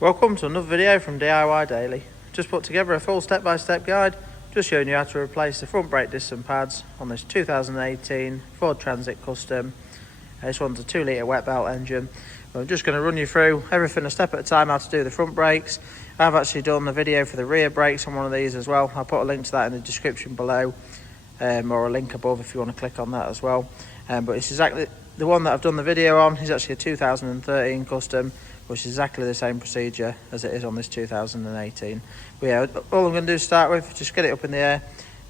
Welcome to another video from DIY Daily. Just put together a full step-by-step guide just showing you how to replace the front brake discs and pads on this 2018 Ford Transit Custom. This one's a 2 litre wet belt engine. I'm just going to run you through everything a step at a time, how to do the front brakes. I've actually done the video for the rear brakes on one of these as well. I'll put a link to that in the description below, or a link above if you want to click on that as well. But it's exactly the one that I've done the video on is actually a 2013 Custom, which is exactly the same procedure as it is on this 2018. But yeah, all I'm going to do to start with, just get it up in the air,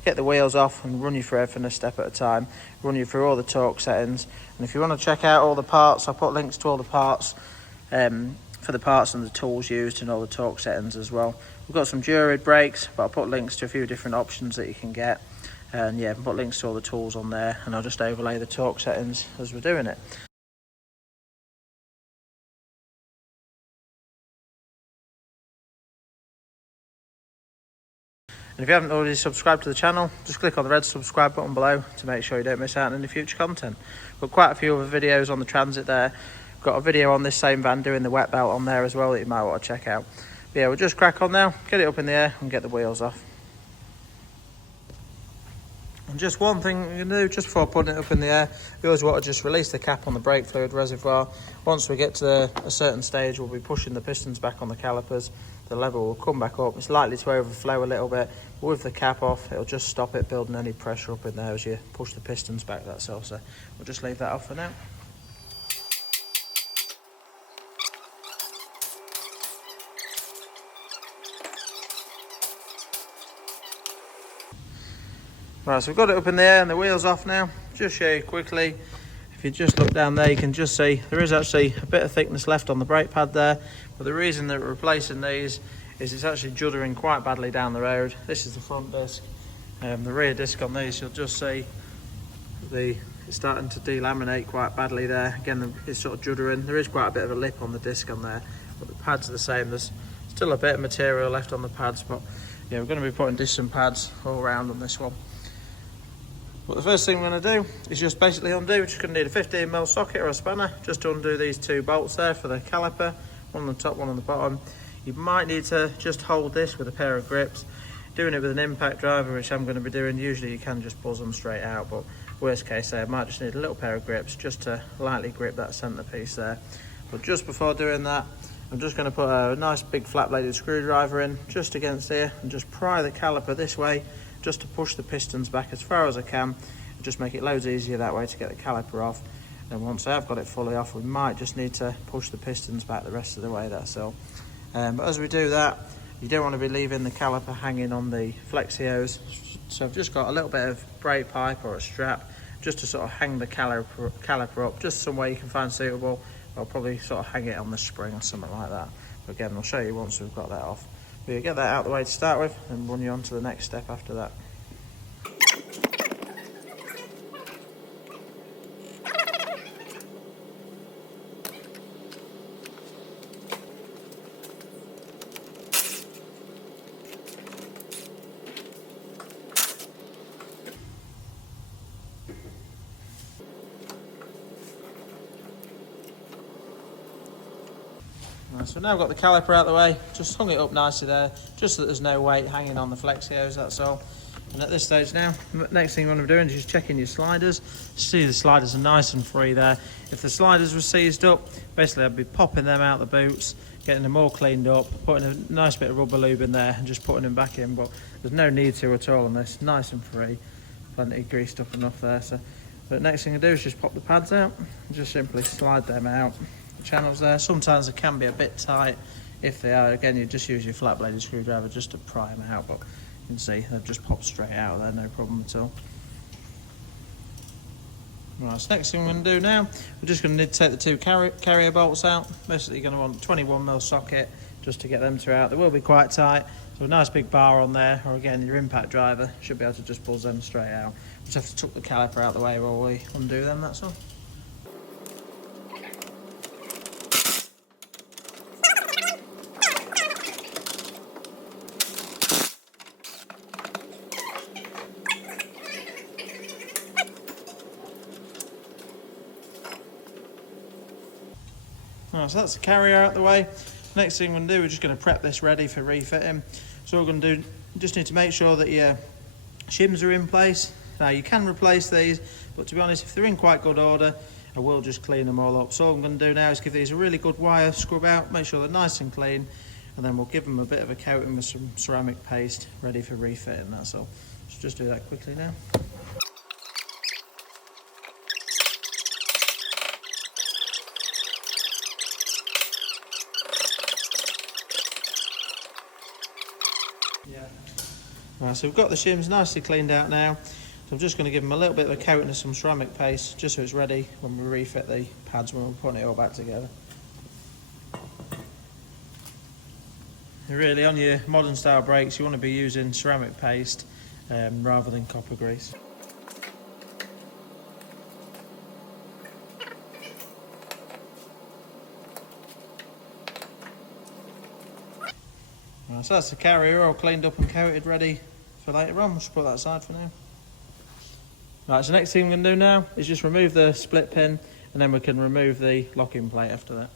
get the wheels off and run you through everything a step at a time, run you through all the torque settings. And if you want to check out all the parts, I'll put links to all the parts, for the parts and the tools used and all the torque settings as well. We've got some Durid brakes, but I'll put links to a few different options that you can get. And yeah, I'll put links to all the tools on there, and I'll just overlay the torque settings as we're doing it. And if you haven't already subscribed to the channel, just click on the red subscribe button below to make sure you don't miss out on any future content. Got quite a few other videos on the Transit there. Got a video on this same van doing the wet belt on there as well that you might want to check out. But yeah, we'll just crack on now, get it up in the air and get the wheels off. And just one thing you can do just before putting it up in the air, you always want to just release the cap on the brake fluid reservoir. Once we get to a certain stage, we'll be pushing the pistons back on the calipers. The level will come back up. It's likely to overflow a little bit, but with the cap off, it'll just stop it building any pressure up in there as you push the pistons back, that's all. So we'll just leave that off for now. Right, so we've got it up in the air and the wheels off now. Just show you quickly. If you just look down there, you can just see there is actually a bit of thickness left on the brake pad there. But the reason that we're replacing these is it's actually juddering quite badly down the road. This is the front disc. The rear disc on these, you'll just see it's starting to delaminate quite badly there. Again, it's sort of juddering. There is quite a bit of a lip on the disc on there, but the pads are the same. There's still a bit of material left on the pads, but yeah, we're going to be putting discs and pads all around on this one. But the first thing we're going to do is just basically undo. We're just going to need a 15mm socket or a spanner just to undo these two bolts there for the caliper, one on the top, one on the bottom. You might need to just hold this with a pair of grips. Doing it with an impact driver, which I'm going to be doing, usually you can just buzz them straight out, but worst case there, I might just need a little pair of grips just to lightly grip that centre piece there. But just before doing that, I'm just going to put a nice big flat bladed screwdriver in just against here and just pry the caliper this way, just to push the pistons back as far as I can, and just make it loads easier that way to get the caliper off. And once I have got it fully off, we might just need to push the pistons back the rest of the way, that's all. But as we do that, you don't want to be leaving the caliper hanging on the flexios. So I've just got a little bit of brake pipe or a strap just to sort of hang the caliper up, just some way you can find suitable. I'll probably sort of hang it on the spring or something like that. But again, I'll show you once we've got that off. We'll get that out of the way to start with and run you on to the next step after that. So now I've got the caliper out of the way, just hung it up nicely there, just so that there's no weight hanging on the flexios, that's all. And at this stage now, next thing you want to be doing is just checking your sliders. See the sliders are nice and free there. If the sliders were seized up, basically I'd be popping them out the boots, getting them all cleaned up, putting a nice bit of rubber lube in there and just putting them back in, but there's no need to at all on this, nice and free. Plenty greased up enough there. So, but next thing I do is just pop the pads out and just simply slide them out. Channels there, sometimes they can be a bit tight. If they are, again, you just use your flat bladed screwdriver just to pry them out, but you can see they've just popped straight out there, no problem at all. Right, so next thing we're going to do now, we're just going to need to take the two carrier bolts out. Basically you're going to want a 21mm socket just to get them throughout. They will be quite tight, so a nice big bar on there, or again your impact driver should be able to just buzz them straight out. Just have to tuck the caliper out the way while we undo them, that's all. Right, so that's the carrier out the way. So next thing we're going to do, we're just going to prep this ready for refitting. So what we're going to do, you just need to make sure that your shims are in place. Now you can replace these, but to be honest, if they're in quite good order, I will just clean them all up. So all I'm going to do now is give these a really good wire scrub out, make sure they're nice and clean, and then we'll give them a bit of a coating with some ceramic paste ready for refitting, that's all. So just do that quickly now. Right, so we've got the shims nicely cleaned out now. So I'm just going to give them a little bit of a coating of some ceramic paste, just so it's ready when we refit the pads when we're putting it all back together. Really, on your modern style brakes, you want to be using ceramic paste rather than copper grease. Right, so that's the carrier all cleaned up and coated, ready for later on. We'll just put that aside for now. Right, so next thing we're going to do now is just remove the split pin, and then we can remove the locking plate after that.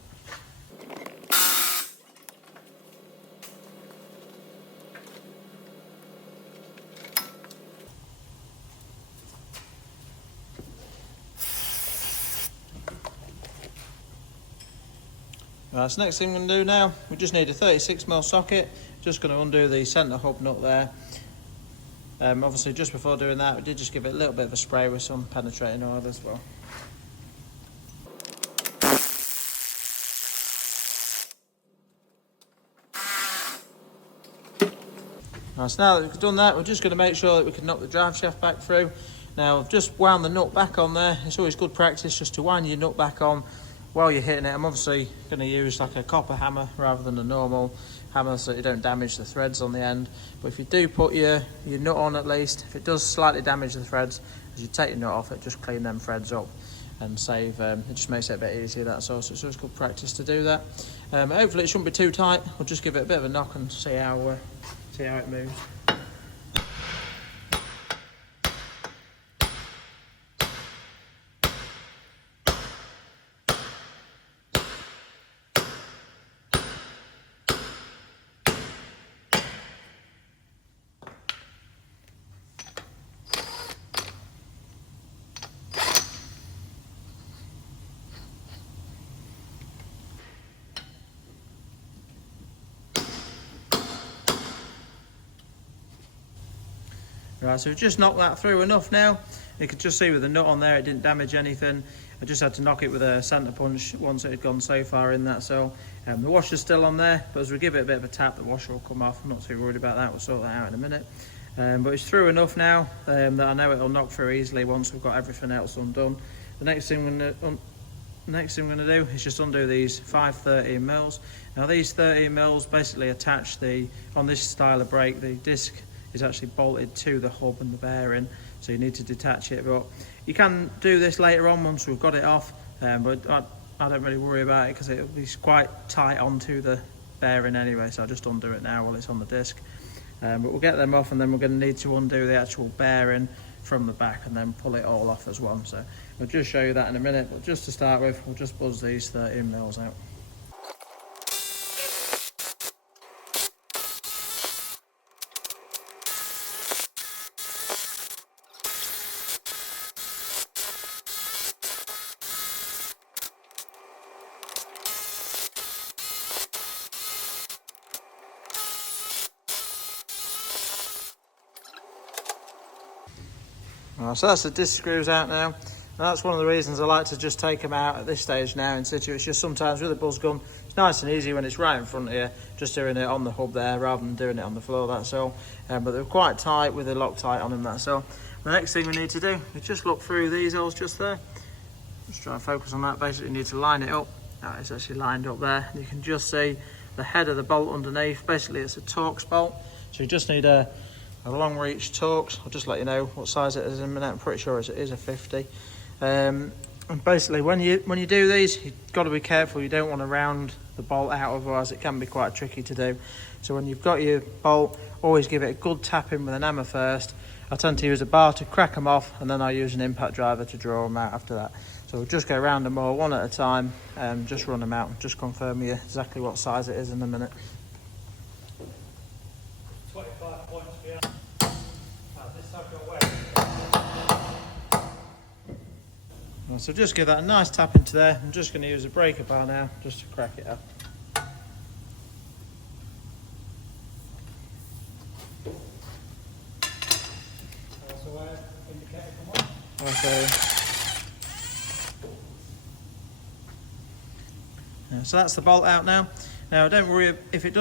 Right, so next thing we're going to do now, we just need a 36mm socket. Just going to undo the centre hub nut there. Obviously just before doing that, we did just give it a little bit of a spray with some penetrating oil as well. Right, so now that we've done that, we're just going to make sure that we can knock the drive shaft back through. Now I've just wound the nut back on there. It's always good practice just to wind your nut back on while you're hitting it. I'm obviously going to use like a copper hammer rather than a normal hammer so you don't damage the threads on the end. But if you do put your nut on, at least, if it does slightly damage the threads, as you take your nut off, it just clean them threads up and save, it just makes it a bit easier, that's all. So it's always good practice to do that. Hopefully it shouldn't be too tight. We'll just give it a bit of a knock and see how it moves. Right, so we've just knocked that through enough now. You could just see with the nut on there, it didn't damage anything. I just had to knock it with a centre punch once it had gone so far in that. So the washer's still on there, but as we give it a bit of a tap, the washer will come off. I'm not too worried about that. We'll sort that out in a minute. But it's through enough now that I know it'll knock through easily once we've got everything else undone. The next thing we're going to do is just undo these 5 13mm. Now these 13mm basically attach on this style of brake, the disc is actually bolted to the hub and the bearing, so you need to detach it. But you can do this later on once we've got it off, but I don't really worry about it because it'll be quite tight onto the bearing anyway, so I'll just undo it now while it's on the disc. But we'll get them off, and then we're going to need to undo the actual bearing from the back and then pull it all off as well. So I'll just show you that in a minute, but just to start with, we'll just buzz these 13mm out. So that's the disc screws out now, and that's one of the reasons I like to just take them out at this stage now in situ. It's just sometimes with a buzz gun, it's nice and easy when it's right in front of you, just doing it on the hub there rather than doing it on the floor, that's all. But they're quite tight with the Loctite on them, that's all. The next thing we need to do is just look through these holes just there. Just try and focus on that. Basically you need to line it up. Now it's actually lined up there. You can just see the head of the bolt underneath. Basically it's a Torx bolt, so you just need a long reach Torx. I'll just let you know what size it is in a minute. I'm pretty sure it is a 50. And basically when you do these, you've got to be careful. You don't want to round the bolt out, otherwise it can be quite tricky to do. So when you've got your bolt, always give it a good tapping with an hammer first. I tend to use a bar to crack them off, and then I use an impact driver to draw them out after that. So So we'll just go around them all one at a time and just run them out and just confirm you exactly what size it is in a minute. 25 points behind. This socket away. So just give that a nice tap into there. I'm just going to use a breaker bar now just to crack it up. Okay. So that's the bolt out now. Now don't worry if you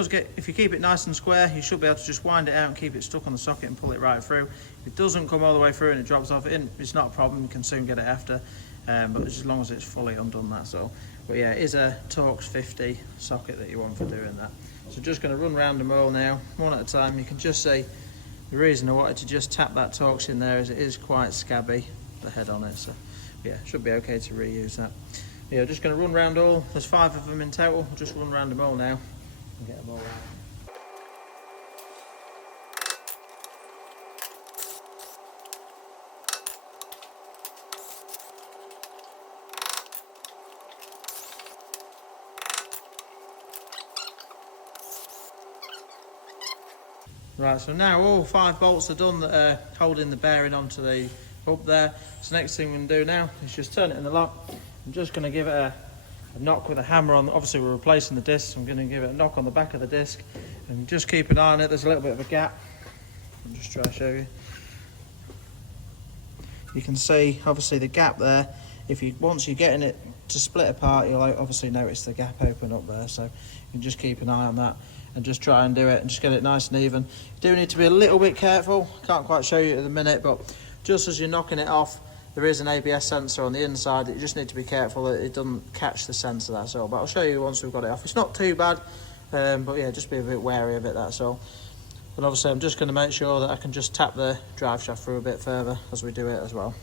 keep it nice and square, you should be able to just wind it out and keep it stuck on the socket and pull it right through. If it doesn't come all the way through and it drops off, it's not a problem. You can soon get it after, but as long as it's fully undone, that's all. But yeah, it is a Torx 50 socket that you want for doing that. So just going to run round them all now, one at a time. You can just see the reason I wanted to just tap that Torx in there is it is quite scabby, the head on it. So yeah, should be okay to reuse that. Yeah, just going to run round all. There's 5 of them in total. We'll just run round them all now and get them all out. Right, so now all 5 bolts are done that are holding the bearing onto the hub there. So next thing we're going to do now is just turn it in the lock. I'm just going to give it a knock with a hammer on. Obviously we're replacing the disc, so I'm going to give it a knock on the back of the disc and just keep an eye on it. There's a little bit of a gap. I'll just try to show you. You can see obviously the gap there. Once you're getting it to split apart, you'll obviously notice the gap open up there, so you can just keep an eye on that and just try and do it and just get it nice and even. You do need to be a little bit careful. Can't quite show you at the minute, but just as you're knocking it off, there is an ABS sensor on the inside that you just need to be careful that it doesn't catch the sensor, that's all. But I'll show you once we've got it off. It's not too bad, but yeah, just be a bit wary of it, that's all. But obviously I'm just going to make sure that I can just tap the drive shaft through a bit further as we do it as well.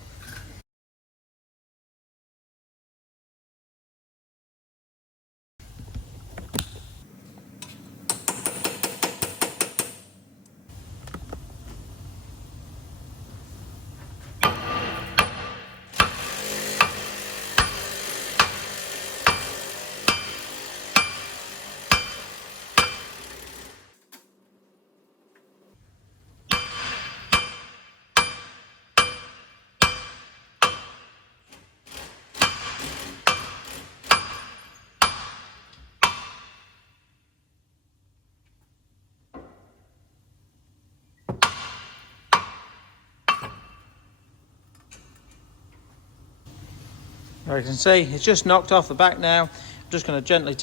As you can see, it's just knocked off the back now. I'm just going to gently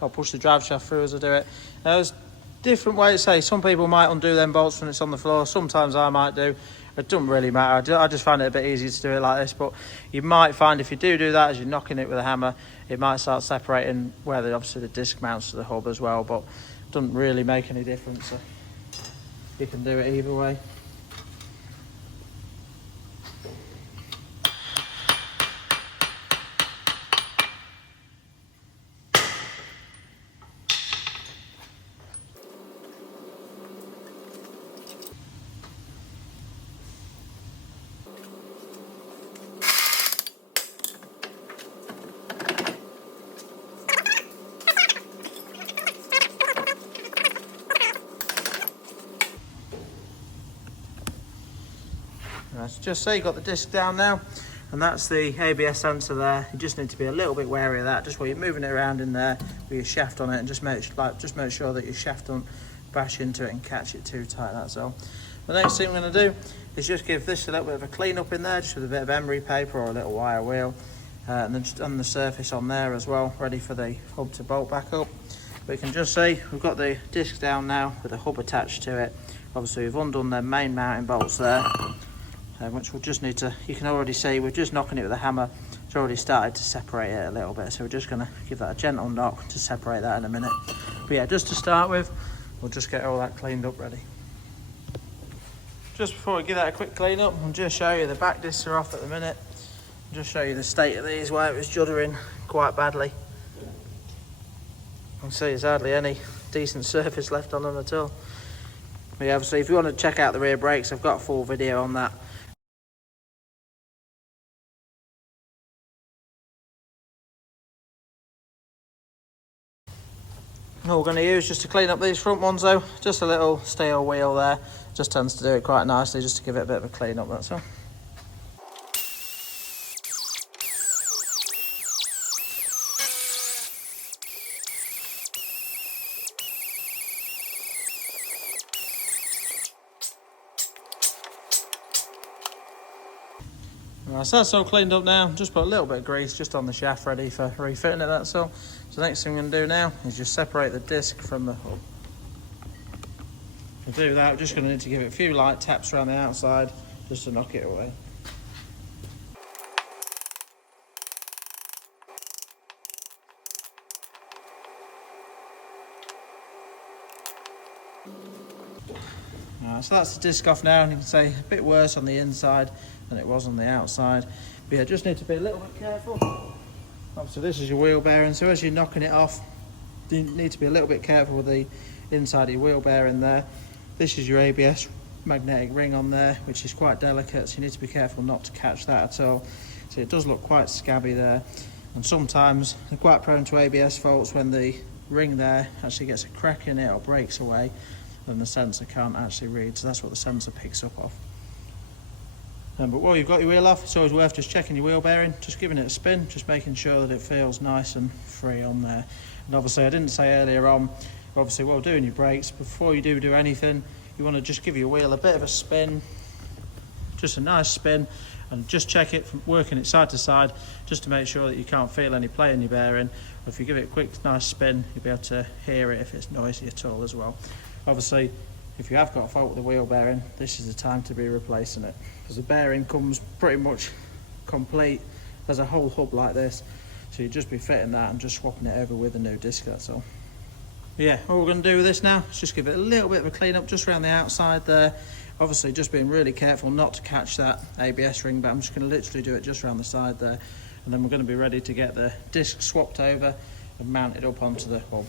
I'll push the drive shaft through as I do it. Now, there's different ways. Say some people might undo them bolts when it's on the floor. Sometimes I might do. It doesn't really matter. I just find it a bit easier to do it like this. But you might find if you do that as you're knocking it with a hammer, it might start separating where obviously the disc mounts to the hub as well. But it doesn't really make any difference. So you can do it either way. Right, so just so you got the disc down now, and that's the ABS sensor there. You just need to be a little bit wary of that, just while you're moving it around in there with your shaft on it, and just make sure that your shaft don't bash into it and catch it too tight, that's all. The next thing we're going to do is just give this a little bit of a clean up in there, just with a bit of emery paper or a little wire wheel, and then just on the surface on there as well, ready for the hub to bolt back up. But you can just see we've got the disc down now with the hub attached to it. Obviously we've undone the main mounting bolts there, which we'll just need to, you can already see we're just knocking it with a hammer. It's already started to separate it a little bit, so we're just going to give that a gentle knock to separate that in a minute. But yeah, just to start with, we'll just get all that cleaned up ready. Just before we give that a quick clean up, I'll just show you the back discs are off at the minute. I'll just show you the state of these where it was juddering quite badly. You can see there's hardly any decent surface left on them at all. But yeah, obviously if you want to check out the rear brakes, I've got a full video on that. All we're going to use just to clean up these front ones though, just a little steel wheel there, just tends to do it quite nicely just to give it a bit of a clean up, that's all. Right, so that's all cleaned up now. Just put a little bit of grease just on the shaft ready for refitting it, that's all. So the next thing I'm going to do now is just separate the disc from the hub. To do that, we're just going to need to give it a few light taps around the outside just to knock it away. Right, so that's the disc off now, and you can see a bit worse on the inside than it was on the outside. But yeah, just need to be a little bit careful. Obviously this is your wheel bearing, so as you're knocking it off, you need to be a little bit careful with the inside of your wheel bearing there. This is your ABS magnetic ring on there, which is quite delicate, so you need to be careful not to catch that at all. So it does look quite scabby there, and sometimes they're quite prone to ABS faults when the ring there actually gets a crack in it or breaks away, and the sensor can't actually read, so that's what the sensor picks up off. But while you've got your wheel off, it's always worth just checking your wheel bearing, just giving it a spin, just making sure that it feels nice and free on there. And obviously I didn't say earlier on, obviously while doing your brakes, before you do anything, you want to just give your wheel a bit of a spin, just a nice spin, and just check it from working it side to side, just to make sure that you can't feel any play in your bearing. Or if you give it a quick nice spin, you'll be able to hear it if it's noisy at all as well. Obviously, if you have got a fault with the wheel bearing, this is the time to be replacing it, because the bearing comes pretty much complete as a whole hub like this, so you'd just be fitting that and just swapping it over with a new disc, that's all. But yeah, all we're going to do with this now is just give it a little bit of a clean up just around the outside there. Obviously just being really careful not to catch that ABS ring, but I'm just going to literally do it just around the side there, and then we're going to be ready to get the disc swapped over and mounted up onto the hub.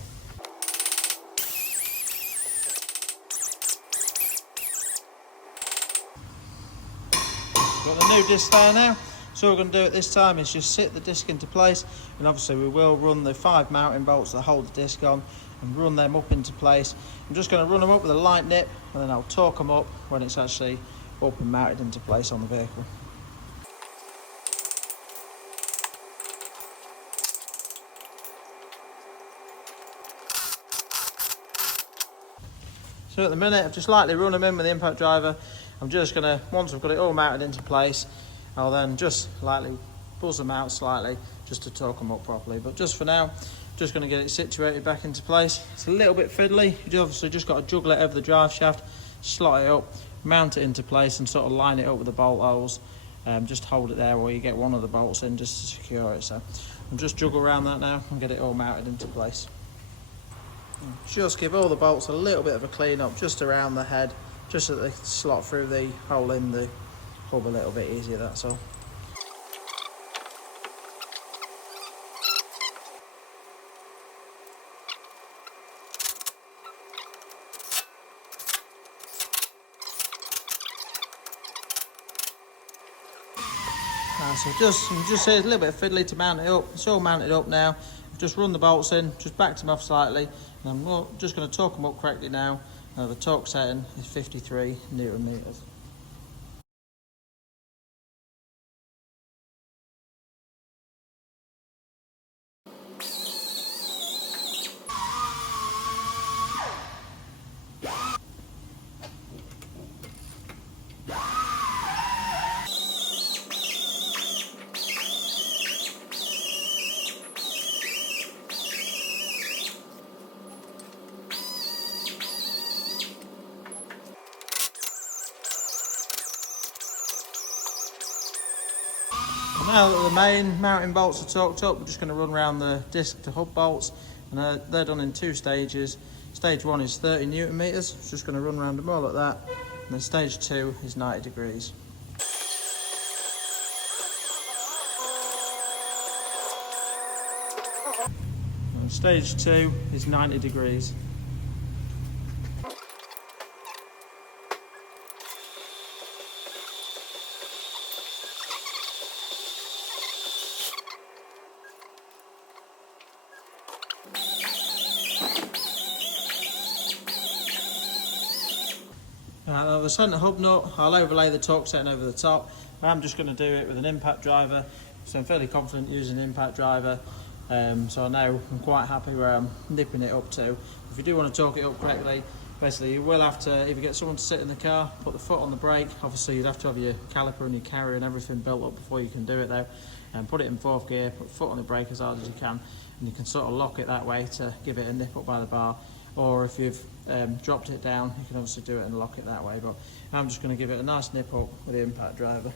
Got the new disc there now, so all we're going to do at this time is just sit the disc into place, and obviously we will run the 5 mounting bolts that hold the disc on and run them up into place. I'm just going to run them up with a light nip, and then I'll torque them up when it's actually up and mounted into place on the vehicle. So at the minute I've just lightly run them in with the impact driver. I'm just going to, once I've got it all mounted into place, I'll then just lightly buzz them out slightly just to torque them up properly. But just for now, just going to get it situated back into place. It's a little bit fiddly. You obviously just got to juggle it over the drive shaft, slot it up, mount it into place and sort of line it up with the bolt holes. Just hold it there while you get one of the bolts in just to secure it. So I'll just juggle around that now and get it all mounted into place. Just give all the bolts a little bit of a clean up just around the head, just so that they slot through the hole in the hub a little bit easier, that's all. So just say it's a little bit fiddly to mount it up. It's all mounted up now. I've just run the bolts in, just backed them off slightly, and I'm just going to torque them up correctly now. The torque setting is 53 Newton meters. Now that the main mounting bolts are torqued up, we're just going to run around the disc to hub bolts, and they're done in 2 stages. Stage 1 is 30 Newton meters, it's just going to run around them all like that, and then stage 2 is 90 degrees. And stage 2 is 90 degrees. Now the centre hub nut, I'll overlay the torque setting over the top. I'm just going to do it with an impact driver, so I'm fairly confident using an impact driver. So I know I'm quite happy where I'm nipping it up to. If you do want to torque it up correctly, basically you will have to, if you get someone to sit in the car, put the foot on the brake. Obviously you'd have to have your caliper and your carrier and everything built up before you can do it though. And put it in fourth gear, put the foot on the brake as hard as you can, and you can sort of lock it that way to give it a nip up by the bar. Or if you've dropped it down, you can obviously do it and lock it that way, but I'm just going to give it a nice nip up with the impact driver.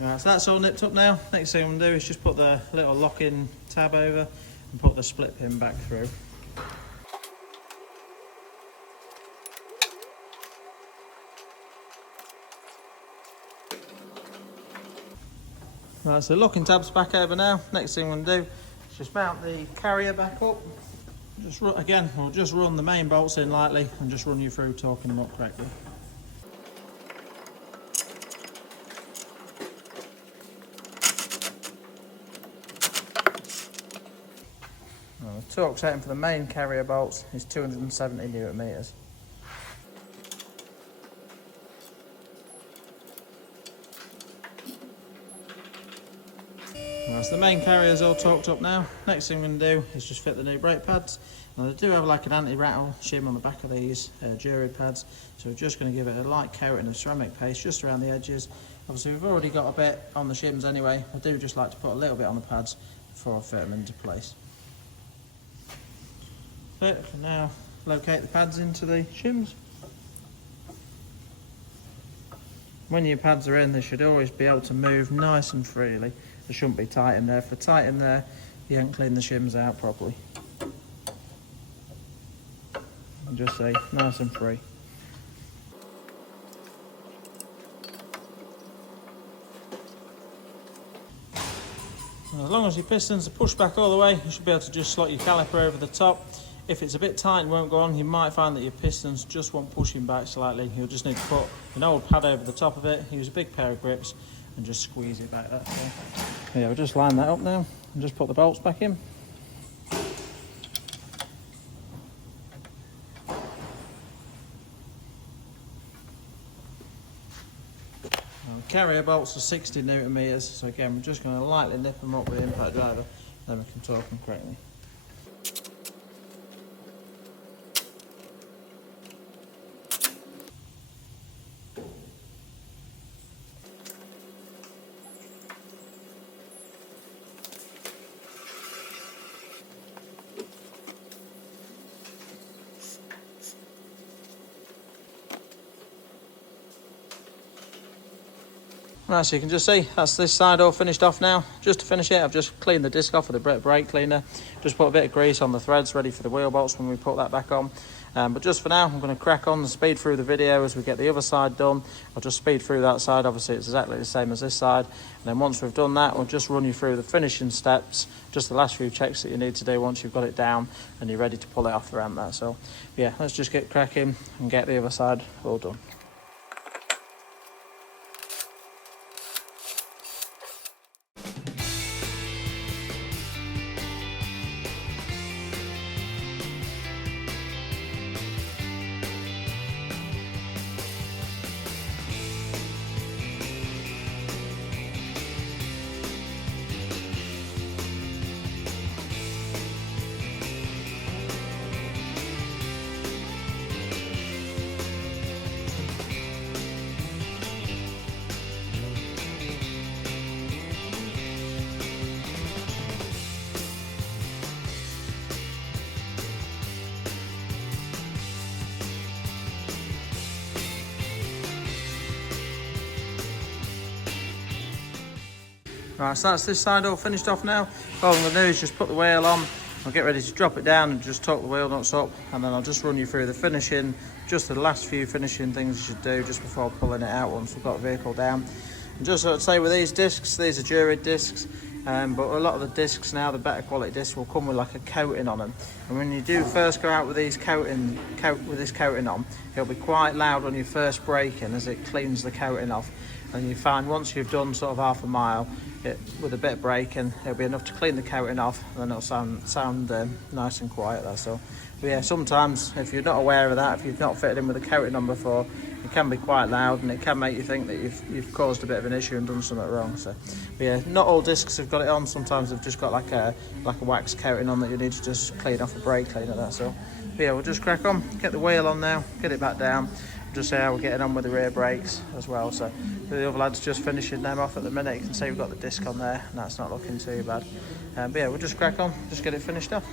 Right, so that's all nipped up now. Next thing I'm going to do is just put the little lock-in tab over and put the split pin back through. Right, so the locking tab's back over now. Next thing I'm going to do is just mount the carrier back up. Just again, we'll just run the main bolts in lightly and just run you through torquing them up correctly. The torque setting for the main carrier bolts is 270 Newton meters. Well, so the main carrier is all torqued up now. Next thing I'm going to do is just fit the new brake pads. Now they do have like an anti-rattle shim on the back of these jury pads, so we're just going to give it a light coating of ceramic paste just around the edges. Obviously we've already got a bit on the shims anyway. I do just like to put a little bit on the pads before I fit them into place. So now locate the pads into the shims. When your pads are in, they should always be able to move nice and freely. They shouldn't be tight in there. If they're tight in there, you haven't cleaned the shims out properly. And just say nice and free. As long as your pistons are pushed back all the way, you should be able to just slot your caliper over the top. If it's a bit tight and won't go on, you might find that your pistons just want pushing back slightly. You'll just need to put an old pad over the top of it, use a big pair of grips and just squeeze it back that way. Yeah, we'll just line that up now and just put the bolts back in. Carrier bolts are 60 Newton meters, so again we're just going to lightly nip them up with the impact driver, then we can torque them correctly. Right, so you can just see that's this side all finished off now. Just to finish it, I've just cleaned the disc off with a brake cleaner. Just put a bit of grease on the threads ready for the wheel bolts when we put that back on. But just for now, I'm going to crack on and speed through the video as we get the other side done. I'll just speed through that side. Obviously, it's exactly the same as this side. And then once we've done that, we'll just run you through the finishing steps, just the last few checks that you need to do once you've got it down and you're ready to pull it off the ramp there. So, yeah, let's just get cracking and get the other side all done. Right, so that's this side all finished off now. All I'm going to do is just put the wheel on. I'll get ready to drop it down and just torque the wheel nuts up, and then I'll just run you through the finishing, just the last few finishing things you should do just before pulling it out once we've got the vehicle down. And just so I'd say with these discs, these are jury discs. But a lot of the discs now, the better quality discs, will come with like a coating on them. And when you do first go out with these with this coating on, it'll be quite loud on your first braking as it cleans the coating off. And you find once you've done sort of half a mile, with a bit of braking, it'll be enough to clean the coating off, and then it'll sound nice and quiet. That's all. But yeah, sometimes if you're not aware of that, if you've not fitted in with a coating on before, it can be quite loud and it can make you think that you've caused a bit of an issue and done something wrong. So but yeah, not all discs have got it on. Sometimes they've just got like a wax coating on that you need to just clean off a brake cleaner. That's all. But yeah, we'll just crack on, get the wheel on now, get it back down. Just see how we're getting on with the rear brakes as well. So the other lad's just finishing them off at the minute. You can see we've got the disc on there and that's not looking too bad. But yeah, we'll just crack on, just get it finished off.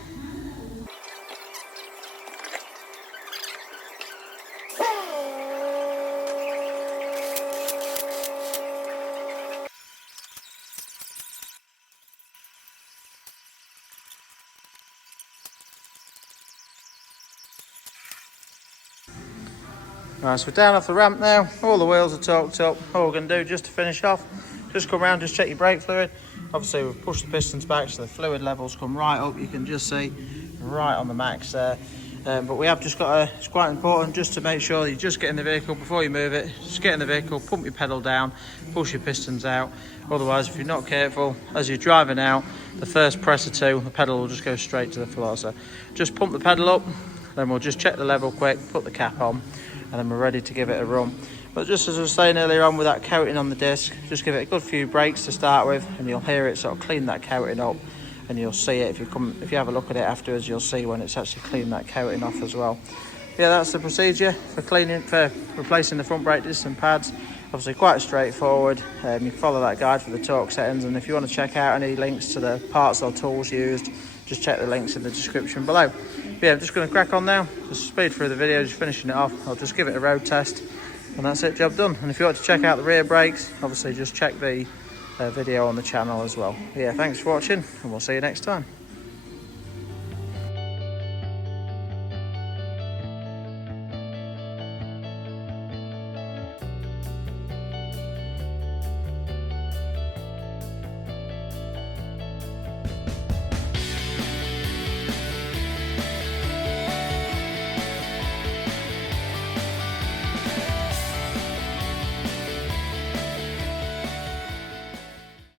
Right, so we're down off the ramp now, all the wheels are torqued up. All we're going to do just to finish off, just come around, just check your brake fluid. Obviously we've pushed the pistons back so the fluid levels come right up, you can just see right on the max there. But we have just got it's quite important just to make sure that you just get in the vehicle before you move it. Just get in the vehicle, pump your pedal down, push your pistons out. Otherwise, if you're not careful, as you're driving out, the first press or two, the pedal will just go straight to the floor. So just pump the pedal up, then we'll just check the level quick, put the cap on, and then we're ready to give it a run. But just as I was saying earlier on with that coating on the disc, just give it a good few breaks to start with and you'll hear it sort of clean that coating up, and you'll see it if you have a look at it afterwards, you'll see when it's actually cleaned that coating off as well. Yeah, that's the procedure for replacing the front brake discs and pads. Obviously quite straightforward. You follow that guide for the torque settings, and if you want to check out any links to the parts or tools used, just check the links in the description below. But yeah, I'm just going to crack on now, just speed through the video, just finishing it off. I'll just give it a road test and that's it, job done. And if you want to check out the rear brakes, obviously just check the video on the channel as well. But yeah, thanks for watching and we'll see you next time.